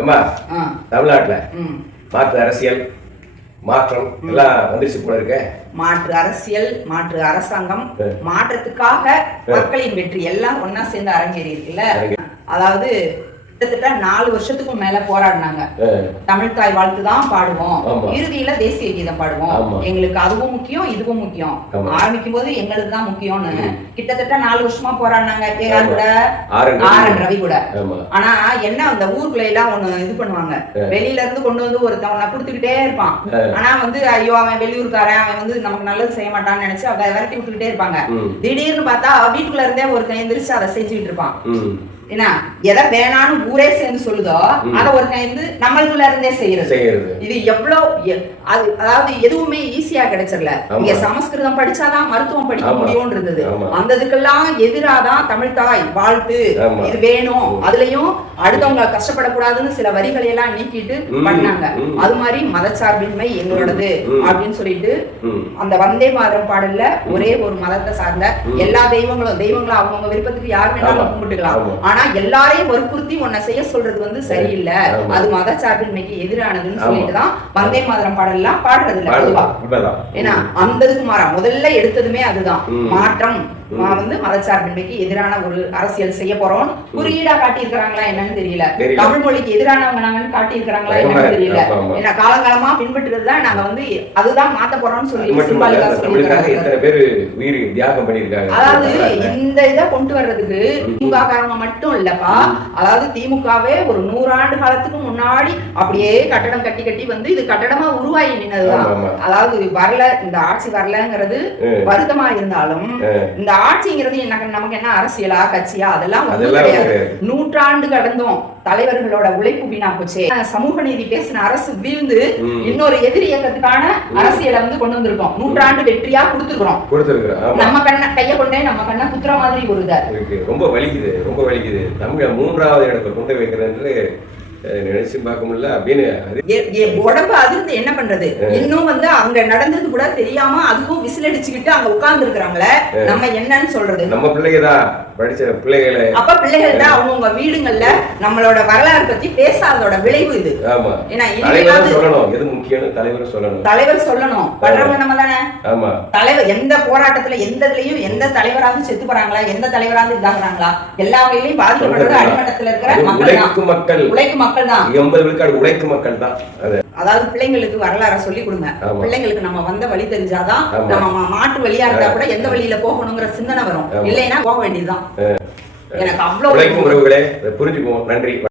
அம்மா தமிழ்நாட்டுல மாற்று அரசியல் மாற்றம் எல்லாம் வந்துருச்சு போல இருக்க. மாற்று அரசியல், மாற்று அரசாங்கம், மாற்றத்துக்காக மக்களின் வெற்றி எல்லாம் ஒன்னா சேர்ந்து அரங்கேறி இருக்குல்ல. அதாவது கிட்டத்தட்ட 4 வருஷத்துக்கும் மேல போராடினாங்க. தமிழ் தாய் வாழ்த்து தான் பாடுவோம், இறுதியில தேசிய கீதம் பாடுவோம், எங்களுக்கு அதுவும் முக்கியம் இதுவும் முக்கியம், ஆரம்பிக்கும் போது எங்களுக்கு தான் முக்கியம்னு கிட்டத்தட்ட 4 வருஷமா போராடினாங்க. யார் கூட? ஆர்.என். ரவி கூட. ஆனா என்ன, அந்த ஊருக்குள்ள எல்லாம் ஒண்ணு இது பண்ணுவாங்க, வெளியில இருந்து கொண்டு வந்து ஒருத்தவனை கொடுத்துக்கிட்டே இருப்பான். ஆனா ஐயோ அவன் வெளியூருக்காரன், அவன் நமக்கு நல்லது செய்ய மாட்டான்னு நினைச்சு அவ விரட்டி விட்டுக்கிட்டே இருப்பாங்க. திடீர்னு பார்த்தா வீட்டுக்குள்ள இருந்தே ஒருத்தன் எந்திரிச்சு அதை செஞ்சுக்கிட்டு இருப்பான். ஏன்னா எதை வேணான்னு ஊரே சேர்ந்து சொல்லுதோ அதை ஒரு கைந்து நம்மளுக்குள்ள இருந்தே செய்யறது. இது எவ்வளவு அதாவது எதுவுமே ஈஸியா கிடைச்சிடல. இங்க சமஸ்கிருதம் படிச்சாதான் மருத்துவம் படிக்க முடியும் இருந்தது. அந்த இதுக்கெல்லாம் எதிராதான் தமிழ் தாய் வாழ்த்து இது வேணும், அதுலயும் அடுத்தவங்க கஷ்டப்படக்கூடாதுன்னு சில வரிகளை எல்லாம் நீக்கிட்டு பண்ணாங்க. அது மாதிரி மதச்சார்பின்மை எங்களோடது அப்படின்னு சொல்லிட்டு அந்த வந்தே மாதரம் பாடல்ல ஒரே ஒரு மதத்தை சார்ந்த எல்லா தெய்வங்களும் அவங்கவுங்க விருப்பத்துக்கு யார் வேணாலும் கும்பிட்டுக்கலாம். ஆனா எல்லாரையும் வற்புறுத்தி உன்னை செய்ய சொல்றது சரியில்லை, அது மதச்சார்பின்மைக்கு எதிரானதுன்னு சொல்லிட்டுதான் வந்தே மாதரம் பாடல்லாம் பாடுறது இல்ல பொதுவா. ஏன்னா அந்த இதுக்கு மாறா முதல்ல எடுத்ததுமே அதுதான் மாற்றம், மதச்சார்பின்மைக்கு எதிரான ஒரு அரசியல் செய்ய போறோம். குறியீடா காட்டி இருக்கிறாங்களா என்னன்னு தெரியல, தமிழ் மொழிக்கு எதிரானவங்க நாங்கன்னு காட்டி இருக்கிறாங்களா என்னன்னு தெரியல. ஏன்னா காலங்காலமா பின்பற்றுறதுதான் நாங்க அதுதான் மாத்த போறோம்னு சொல்லி சிம்பாலிக்கா சொல்லிருக்காங்க. அதாவது இந்த இதை கொண்டு வர்றதுக்கு திமுக காரங்க மட்டும் இல்லப்பா, அதாவது திமுகவே ஒரு 100 ஆண்டு காலத்துக்கு முன்னாடி அப்படியே கட்டடம் கட்டி இது கட்டடமா உருவாகி நின்னதுதான். அதாவது வரல, இந்த ஆட்சி வரலங்கிறது வருத்தமா இருந்தாலும் இந்த ஆட்சிங்கிறது நமக்கு என்ன அரசியலா கட்சியா அதெல்லாம் கிடையாது. 100 ஆண்டு கடந்தும் தலைவர்களோட உழைப்பு வீணா போச்சு. சமூக நீதி பேசின அரசு வீழ்ந்து இன்னொரு எதிரி இயக்கத்துக்கான அரசியலை கொண்டு வந்திருக்கோம். 100 ஆண்டு வெற்றியா கொடுத்துருக்கோம். நம்ம கைய கொண்டே நம்ம கண்ண குத்துற மாதிரி ஒரு ரொம்ப வலிக்குது. தமிழ 3வது இடத்தை கொண்டு வைக்கிறது நினைச்சு பார்க்க முடியல அப்படின்னு உடம்பு அதிர்ந்து என்ன பண்றது. இன்னும் அங்க நடந்தது கூட தெரியாம அதுக்கும் விசில் அடிச்சுக்கிட்டு அங்க உட்கார்ந்து இருக்கிறாங்களே, நம்ம என்னன்னு சொல்றது. நம்ம பிள்ளைங்கதான் படிச்ச பிள்ளைகளை, அப்ப பிள்ளைகள் தான் அவங்கவுங்க வீடுகள்ல நம்மளோட வரலாறு பத்தி பேசாதோட விளைவு இது. ஆமா, சொல்லணும் எது முக்கியம், தலைவர் சொல்லணும் பண்றவங்க நம்ம தானே. ஆமா, தலைவர் எந்த போராட்டத்துல எந்த இதுலயும் எந்த தலைவராவது செத்து போறாங்களா, எந்த தலைவராவது இதாகிறாங்களா, எல்லா வகையிலையும் பாதிக்கப்படுறது அடிமட்டத்துல இருக்கிற உழைக்கும் மக்கள் தான். 80 விழுக்காடு உழைக்கும் மக்கள் தான். அதாவது பிள்ளைங்களுக்கு வரலாற சொல்லி கொடுங்க. பிள்ளைங்களுக்கு நம்ம வந்த வழி தெரிஞ்சாதான் நம்ம மாற்று வழியா இருந்தா கூட எந்த வழியில போகணுங்கிற சிந்தனை வரும். இல்லைன்னா போக வேண்டியதுதான். எனக்கு அவ்வளவு புரிஞ்சுக்குவோம். நன்றி.